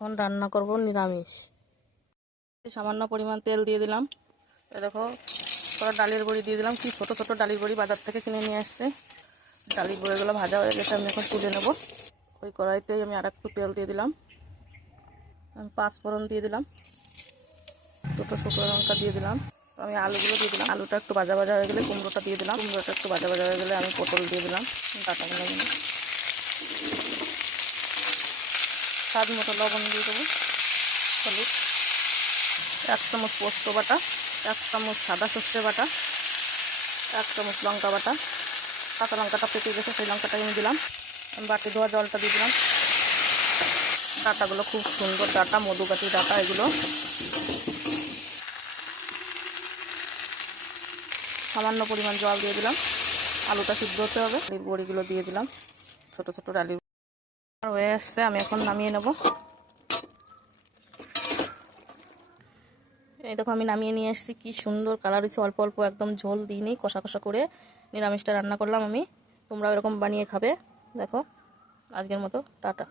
এখন রান্না করব নিরামিষ। সামান্য পরিমাণ তেল দিয়ে দিলাম। দেখো তোরা ডালের বড়ি দিয়ে দিলাম। কি ছোট ছোট ডালের বড়ি বাজার থেকে কিনে নিয়ে আসছে। ডালের বড়িগুলো ভাজা হয়ে গেছে, আমি এখন তুলে নেব। ওই কড়াইতেই আমি আর একটু তেল দিয়ে দিলাম। আমি 5 ফোড়ন দিয়ে দিলাম, 2টো শুকনো লঙ্কা দিয়ে দিলাম। আমি আলুগুলো দিয়ে দিলাম। আলুটা একটু ভাজা ভাজা হয়ে গেলে কুমড়োটা দিয়ে দিলাম। কুমড়োটা একটু ভাজা ভাজা হয়ে গেলে আমি পটল দিয়ে দিলাম। ডাটাগুলো দিলাম। স্বাদ মতো লবণ দিয়ে দেবো, হলুদ, 1 চামচ পোস্ত বাটা, 1 চামচ সাদা সর্ষে বাটা, 1 চামচ লঙ্কা বাটা। কাঁচা লঙ্কাটা পেকে গেছে, সেই লঙ্কাটাই আমি দিলাম। আমি বাটি ধোয়া জলটা দিয়ে দিলাম। ডাটাগুলো খুব সুন্দর ডাটা, মধুকাঠি ডাটা এগুলো। সামান্য পরিমাণ জল দিয়ে দিলাম। আলুটা সিদ্ধ হতে হবে। ডালের বড়িগুলো দিয়ে দিলাম, ছোট ছোট ডালের হয়ে আসছে। আমি এখন নামিয়ে নেব। এই দেখো আমি নামিয়ে নিয়ে এসেছি। কি সুন্দর কালার হয়েছে। অল্প অল্প একদম ঝোল দিইনি, কষা কষা করে নিরামিষটা রান্না করলাম আমি। তোমরাও এরকম বানিয়ে খাবে। দেখো আজকের মতো টাটা।